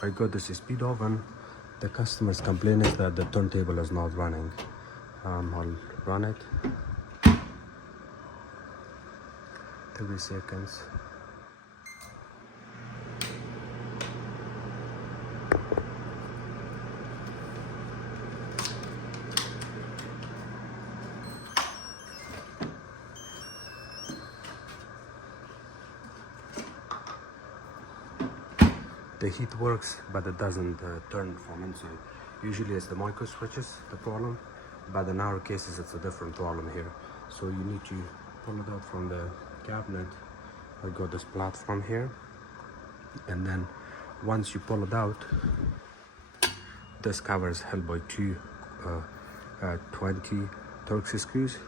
I got this speed oven. The customer's complaint is that the turntable is not running. I'll run it. 30 seconds. The heat works, but it doesn't turn from inside. Usually it's the micro switches the problem, but in our cases it's a different problem here. So you need to pull it out from the cabinet. I got this platform here, and then once you pull it out, this cover is held by two 20 Torx screws.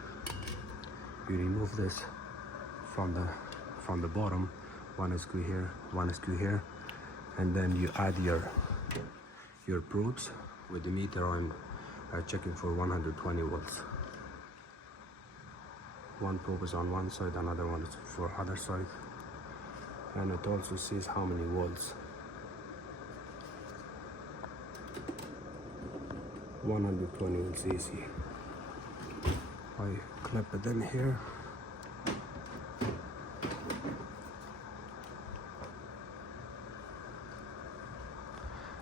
You remove this from the bottom, one screw here, one screw here, and then you add your probes. With the meter I'm checking for 120 volts. One probe is on one side, another one is for other side, and it also says how many volts. 120 volts AC. I clip it in here.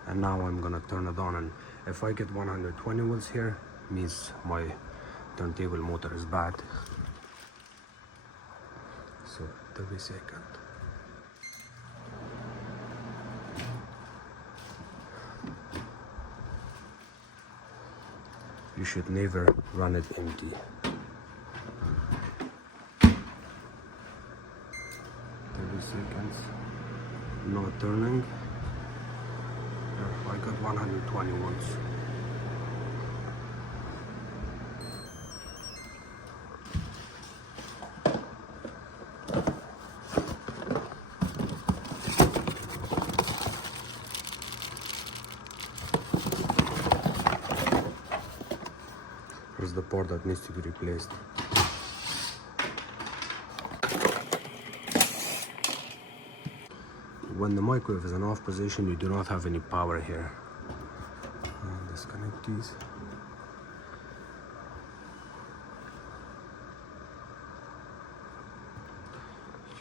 And now I'm gonna turn it on, and if I get 120 volts here, means my turntable motor is bad. So 30 seconds. You should never run it empty. 30 seconds. No turning. I got 120 volts. Here's the part that needs to be replaced. When the microwave is in off position, you do not have any power here. Disconnect these.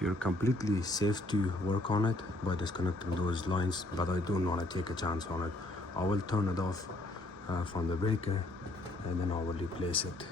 You're completely safe to work on it by disconnecting those lines, but I don't want to take a chance on it. I will turn it off from the breaker, and then I will replace it.